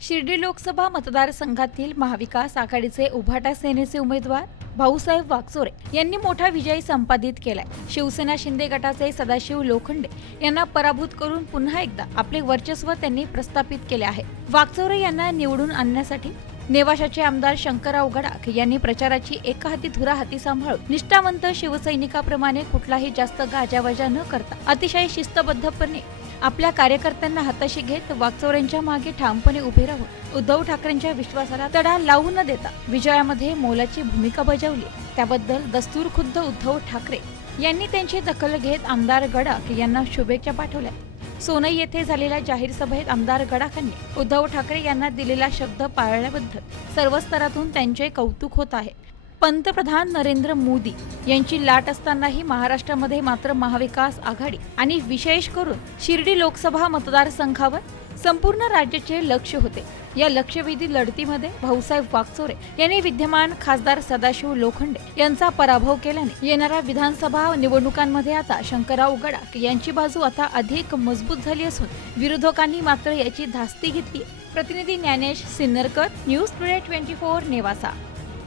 शिर्डी लोकसभा मतदारसंघातील महाविकास आघाडीचे उभाटा सेनेचे उमेदवार भाऊसाहेब वाकचोरे यांनी मोठा विजय संपादित केलाय. शिवसेना शिंदे गटाचे सदाशिव लोखंडे यांना पराभूत करून पुन्हा एकदा आपले वर्चस्व त्यांनी प्रस्थापित केले आहे. वाकचोरे यांना निवडून आणण्यासाठी नेवाशाचे आमदार शंकरराव गडाख यांनी प्रचाराची एका हाती धुरा हाती सांभाळून निष्ठावंत शिवसैनिकाप्रमाणे कुठलाही जास्त गाजावाजा न करता अतिशय शिस्तबद्धपणे आपल्या कार्यकर्त्यांना हाताशी घेत वागचौऱ्यांच्या मागे ठामपणे उभे राहून उद्धव ठाकरेंच्या विश्वासाला तडा लावू न देता विजयामध्ये मोलाची भूमिका बजावली. त्याबद्दल दस्तूर खुद्द उद्धव ठाकरे यांनी त्यांची दखल घेत आमदार गडाख यांना शुभेच्छा पाठवल्या. सोनई येथे झालेल्या जाहीर सभेत आमदार गडाखांनी उद्धव ठाकरे यांना दिलेला शब्द पाळल्याबद्दल सर्व स्तरातून त्यांचे कौतुक होत आहे. पंतप्रधान नरेंद्र मोदी यांची लाट असतानाही महाराष्ट्रामध्ये मात्र महाविकास आघाडी आणि विशेष करून शिर्डी लोकसभा मतदारसंघावर संपूर्ण राज्याचे लक्ष होते. या लक्षवेधी लढतीमध्ये भाऊसाहेब वाकचोरे यांनी विद्यमान खासदार सदाशिव लोखंडे यांचा पराभव केल्याने येणाऱ्या विधानसभा निवडणुकांमध्ये आता शंकरराव गडाख यांची बाजू आता अधिक मजबूत झाली असून विरोधकांनी मात्र याची धास्ती घेतली प्रतिनिधी Dnyanesh Sinnarkar news today twenty four Nevasa.